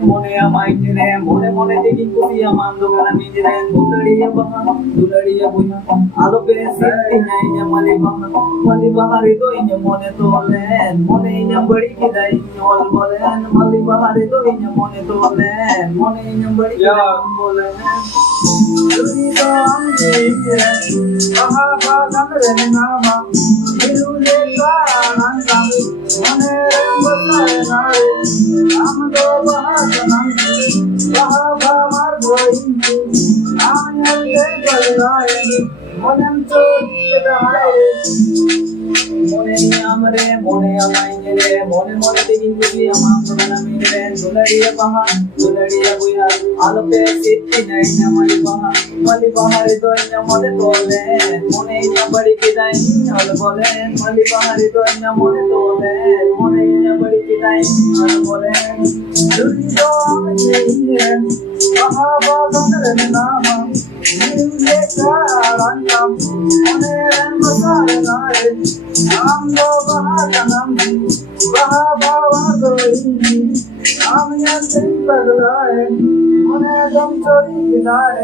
Mone amai nire, mone mone teki kuti amando kana minire, dulariya baha, dulariya buya, alo pe sitti nai nya mali bahari do inya mone tole, mone inya badi kidai ol bolen, mali bahari do inya mone tole, mone inya badi kidai bolen. Duri do amje baha baha kamre nama, dirule ka nangam, mone rembatare nare, am do baha kanam, baha baha goindu, amyal de balai, monem chori dai. Mone amre, mone amai nire, mone mone teki kuti amando kana minire, dulariya baha, dulariya buya, alo pe sitti nai nya mali bahari do nya mone tole, mone nya badi kidai ol bolen, mali bahari do nya mone tole, mone nya badi kidai ol bolen. Duri do amre, baha baha kamre nama, dirule ka nangam, mone rembatare nare, am do baha kanam, baha baha goindu, amyal de balai, mone dam chori kidai.